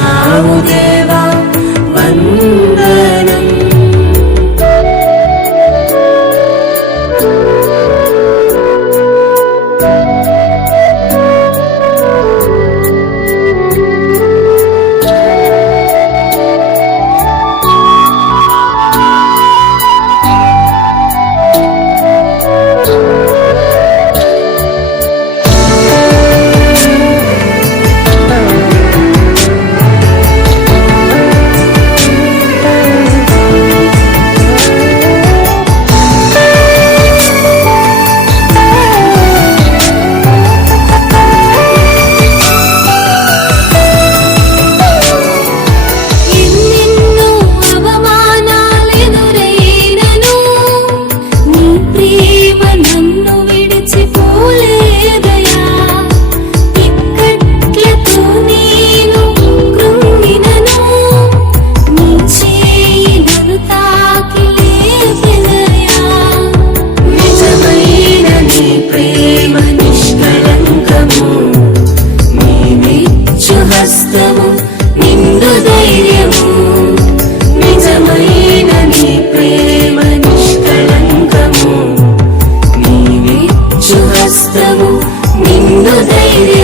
நாமுதே baby.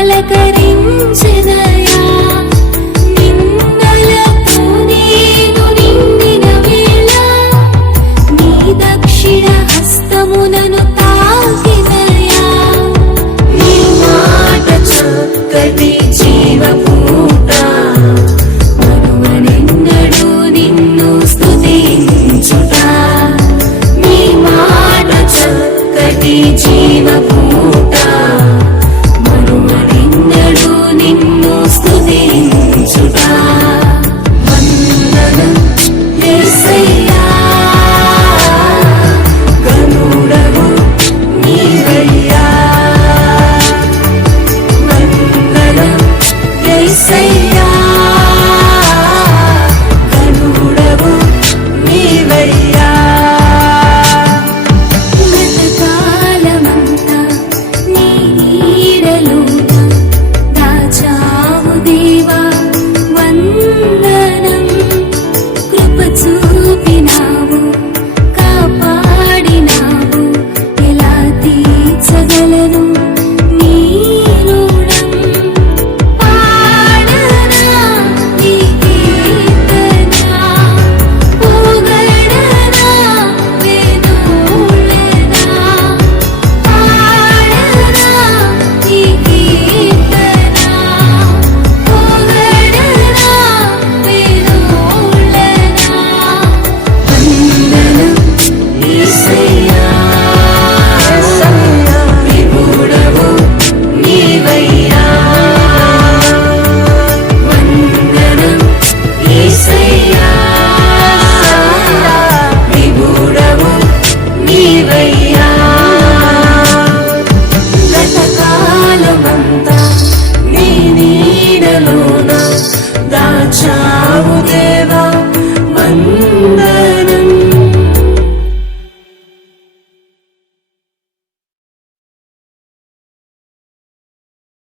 పలకరించెదయా? నిన్నలతో నేను నీ దక్షిణ హస్తమునను తాకినయా నీ మాట చక్కటి జీవపూట మనువనెన్నడూ Diva.